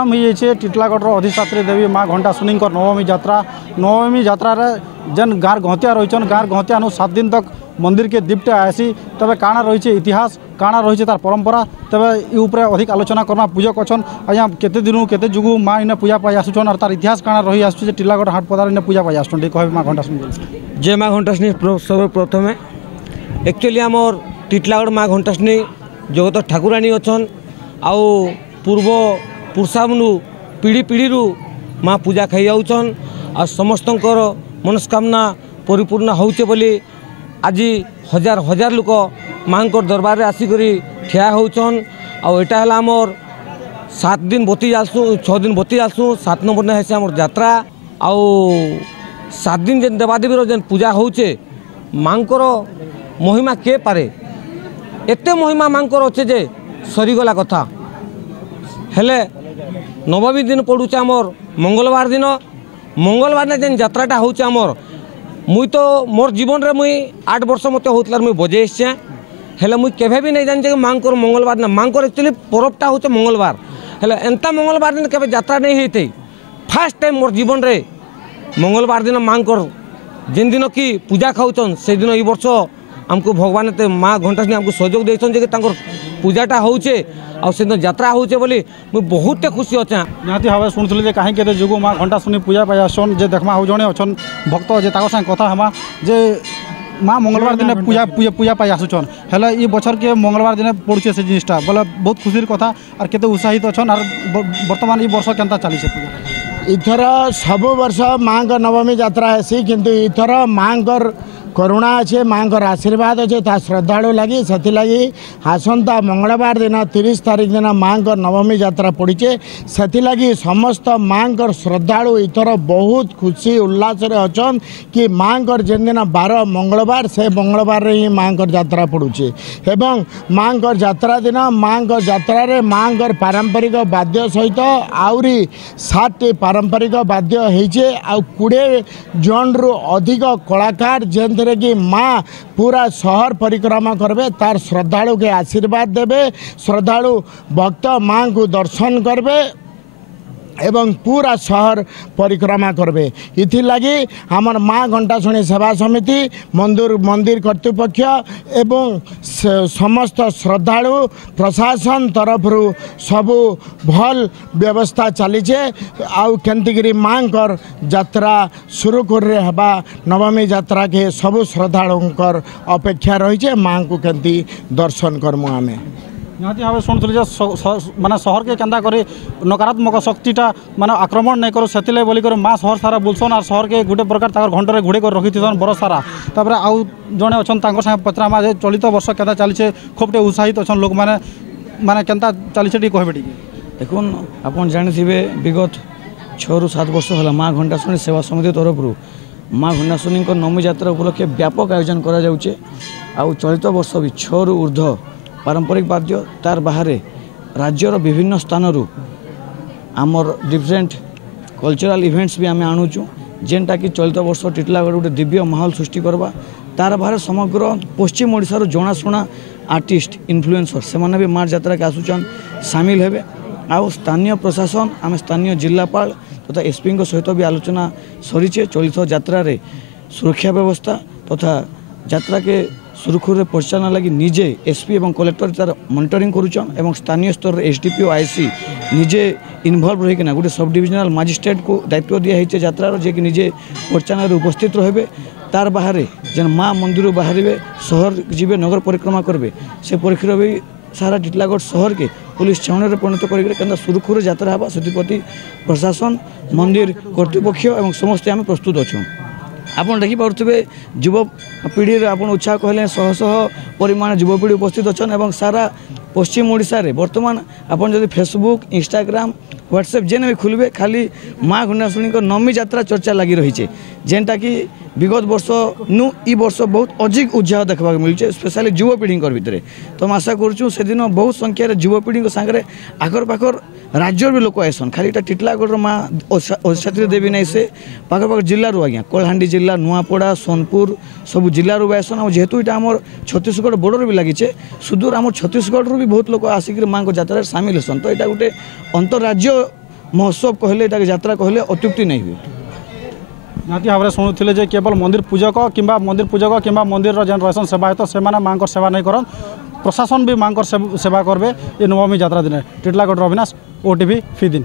आरंभ हो टिटलागढ़ अधिष्ठात्री देवी माँ घंटाशुनी नवमी यात्रा जेन गाँव गहतिया रही गाँव गहतिया 7 दिन तक मंदिर के दीपटे आसी तबे काଣା रही इतिहास काଣା रही तार परंपरा तबे यूपर अधिक आलोचना करना पूजक अच्छन आज्ञा केते दिनू केते जुगू माँ इन्हें पूजा पाई आसुचन और तार इतिहास काଣା रही आसुचे टिटलागढ़ हाट पदार इन्हें पूजा पाई आसुचन कहे माँ घंटाशुनी जय माँ घंटाशुनी सर्वप्रथम एक्चुअली आमर टिटलागढ़ माँ घंटाशुनी जगत ठाकुराणी अच्छन आउ पूर्व पुरुषामनु पीढ़ी पीढ़ी माँ पूजा खाई जाऊन आ समस्त मनस्कामना परिपूर्ण होचे बोली आज हजार हजार लोक माँ दरबार में आसिक ठिया होचन आटा आमर 7 दिन बती जासु 6 दिन बती जासु 7 नंबर ने है आमर यात्रा आउ 7 दिन जेन देवादेवी जेन पूजा होचे माँ महिमा के पारे एते महिमा माँ अच्छे जे सरीगला कथा हेले नवमी दिन पड़ूचे आमर मंगलवार दिन मंगलवार ने जेन यात्राटा होचे आमर मुई तो मोर जीवन रे मुई 8 वर्ष मत होतला मुई बजे आछे हेले मुई केभे भी नहीं जान जे माँ मंगलवार ना माँ एक्चुअली परबटा होचे मंगलवार हेले एंता मंगलवार दिन केभे यात्रा नहीं होते फास्ट टाइम मोर जीवन रे मंगलवार दिन माँ जिन दिन की पूजा खाऊन से दिन ई वर्ष आमको भगवान ते माँ घंटाशुनी आमको सहयोग देछन जे पूजाटा होचे आ से यात्रा होचे बोली मुझे बहुत खुशी अच्छे निहाती भाव शुणुली जे कहीं के जुगु माँ घंटाशुनी पूजा पाई आसन जे देखमा हो जड़े अच्छन भक्त जे संगे कथा हमा जे माँ मंगलवार दिन पूजा पूजा पूजा पाई आसुचन हेले ई बछर के मंगलवार दिन पड़ुचे से जिनिसटा बोले बहुत खुशी कथा और केते उत्साहित अच्छन और वर्तमान ई वर्ष केनता चली से पूजा इथर सब वर्ष माँ नवमी यात्रा हेसी किंतु इथर माँ करुणा अच्छे माँ आशीर्वाद अच्छे ता श्रद्धालु लगी से लगी आसंता मंगलवार दिन 30 तारीख दिन माँ नवमी यात्रा पड़े से लगी समस्त माँ श्रद्धालु इथर बहुत खुशी उल्लास अच्छन कि माँ जेन दिन 12 मंगलवार से मंगलवार ही माँ यात्रा पड़ुचे एवं माँ यात्रा दिन माँ यात्रा माँ पारंपरिक वाद्य सहित आउरी 7 पारंपरिक वाद्य होइचे आ 20 जन रु अधिक कलाकार जेन कि माँ पूरा शहर परिक्रमा करबे तार श्रद्धालु के आशीर्वाद देवे श्रद्धालु भक्त माँ को दर्शन करबे एवं पूरा शहर परिक्रमा करबे इथि लगी हमर माँ घंटाशुनी सेवा समिति मंदिर कर्तृपक्ष एवं समस्त श्रद्धालु प्रशासन तरफ सबू भल व्यवस्था चलीचे आउ केंतिगिरी माँ यात्रा सुरुखुर हवा नवमी यात्रा के सबू श्रद्धालुंकर अपेक्षा रही माँ को केंति दर्शन करमु आमे निहाती भाव शुणुली माने शहर के केंदा करे नकारात्मक शक्तिटा माने आक्रमण नहीं करो से बोलिक माँ शहर सारा बुलसन और शहर के गोटे प्रकार घंटे घोड़े कर रखी बरस सारा तापर आउ जड़े अच्छा सागे पचरामा चलित वर्ष केंता चली खूब उत्साहित अच्छा लोक मैंने माने केंता चली कहे देखुन आपन जानी विगत 6 ରୁ 7 वर्ष है माँ घंटाशुनी सेवा समिति तरफ माँ घंटाशुनी नवमी यात्रा उपलक्षे व्यापक आयोजन करा जाउचे आउ चलित वर्ष भी 6 ରୁ ऊर्ध्व पारंपरिक वाद्य तार बाहर राज्यर विभिन्न स्थान आमर डिफरेंट कल्चरल इवेंट्स भी आम आणुचु जेनटा कि चलित वर्ष टिटलागढ़ गोटे दिव्य माहौल सृष्टि करवा तार बाहर समग्र पश्चिम ओडिशार जनाशुना आर्टिस्ट इन्फ्लुएंसर से भी माँ यात्रा के आसुचन सामिल हेबे आउ स्थानीय प्रशासन आम स्थानीय जिलापाल तथा एसपी सहित भी आलोचना सरीचे चलित यात्रा रे सुरक्षा व्यवस्था तथा यात्रा के सुरखुर परिचालन लगी निजे एसपी एवं कलेक्टर तार मॉनिटरिंग करुचन एवं स्थानीय स्तर एसडीपीओ आईसी निजे इनवल्व रहीकिना गोटे सब डिविजनल मजिस्ट्रेट को दायित्व दिखाई यात्रा जे कि निजे परिचालन उपस्थित रहे तार बाहर जेन माँ मंदिर बाहर शहर जीवे नगर परिक्रमा करेंगे से परिक्रमा भी सारा टिटलागढ़ शहर के पुलिस छावनी परिणत कर सुरखुर यात्रा हाँ से प्रशासन मंदिर कर्तृपक्ष एवं समस्ते आम प्रस्तुत अच्छे आपन देखिपे युव पीढ़ी आप उत्साह कहले शह शह परिमाण युवपीढ़ी उपस्थित अच्छन एवं सारा पश्चिम ओडिशा रे वर्तमान आपन जदि फेसबुक इंस्टाग्राम व्हाट्सएप जेने भी खुलबे खाली माँ घंटाशुनी नवमी यात्रा चर्चा लगी रही जेनटा कि विगत वर्ष नु ई वर्ष बहुत अधिक उत्साह देखा मिलूँ स्पेशली युवपीढ़ी भितर तो हम आशा करूँ से दिन बहुत संख्यार युवपीढ़ी सागर आखर पाखर राज्य भी लोक आसन खाली टिटलागढ़ माँ अधिष्ठात्री देवी नहीं से पाखर जिलूर आज्ञा कलाहांडी जिला नुआपड़ा सोनपुर सब जिलूर आसन जेहेतु यहाँ आम छत्तीसगढ़ बॉर्डर भी लगी सुदूर आम छत्तीसगढ़ भी बहुत लोग आसिक माँ को यात्रा सामिल होसन तो यहाँ गोटे अंतरराज्य महोत्सव कहले यात्रा कहले अत्युक्ति नहीं हुए। निहाती भाव में शुणुले जे केवल मंदिर पूजक कि मंदिर जेन रहसन सेवायत से माँ सेवा नहीं करन, प्रशासन भी माँ सेवा करबे ये नवमी यात्रा दिन। टिटलागढ़ अविनाश, OTV, फी दिन।